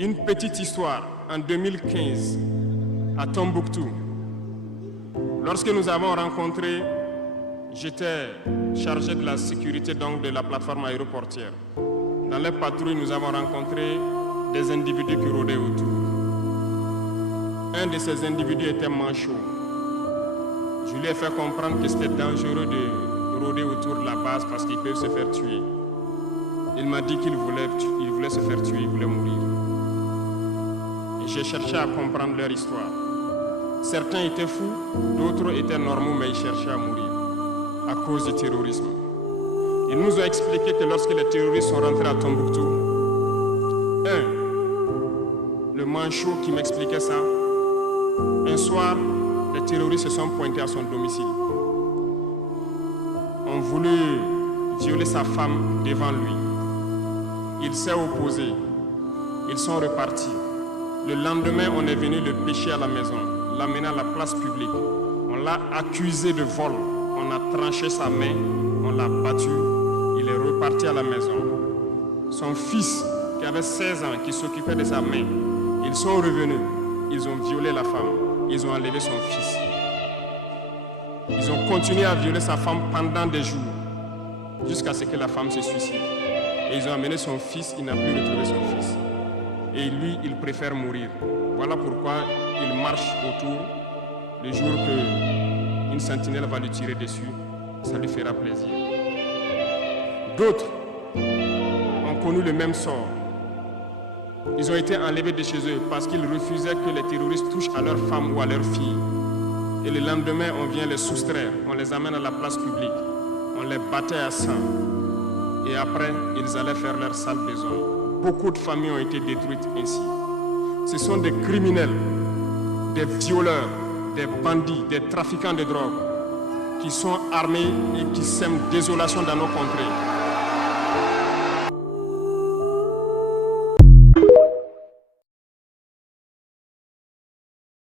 Une petite histoire, en 2015, à Tombouctou. Lorsque nous avons rencontré, j'étais chargé de la sécurité donc de la plateforme aéroportière. Dans les patrouilles, nous avons rencontré des individus qui rôdaient autour. Un de ces individus était manchot. Je lui ai fait comprendre que c'était dangereux de rôder autour de la base parce qu'ils peuvent se faire tuer. Il m'a dit qu'il voulait se faire tuer, il voulait mourir. Et j'ai cherché à comprendre leur histoire. Certains étaient fous, d'autres étaient normaux, mais ils cherchaient à mourir à cause du terrorisme. Ils nous ont expliqué que lorsque les terroristes sont rentrés à Tombouctou, le manchot qui m'expliquait ça, un soir, les terroristes se sont pointés à son domicile. Ont voulu violer sa femme devant lui. Il s'est opposé. Ils sont repartis. Le lendemain, on est venu le pêcher à la maison, l'amener à la place publique. On l'a accusé de vol. On a tranché sa main, on l'a battu. Il est reparti à la maison. Son fils, qui avait 16 ans, qui s'occupait de sa main, ils sont revenus. Ils ont violé la femme. Ils ont enlevé son fils. Ils ont continué à violer sa femme pendant des jours, jusqu'à ce que la femme se suicide. Et ils ont amené son fils, il n'a plus retrouvé son fils. Et lui, il préfère mourir. Voilà pourquoi il marche autour le jour qu'une sentinelle va lui tirer dessus. Ça lui fera plaisir. D'autres ont connu le même sort. Ils ont été enlevés de chez eux parce qu'ils refusaient que les terroristes touchent à leurs femmes ou à leurs filles. Et le lendemain, on vient les soustraire, on les amène à la place publique, on les battait à sang. Et après, ils allaient faire leur sale besoin. Beaucoup de familles ont été détruites ainsi. Ce sont des criminels, des violeurs, des bandits, des trafiquants de drogue qui sont armés et qui sèment désolation dans nos contrées.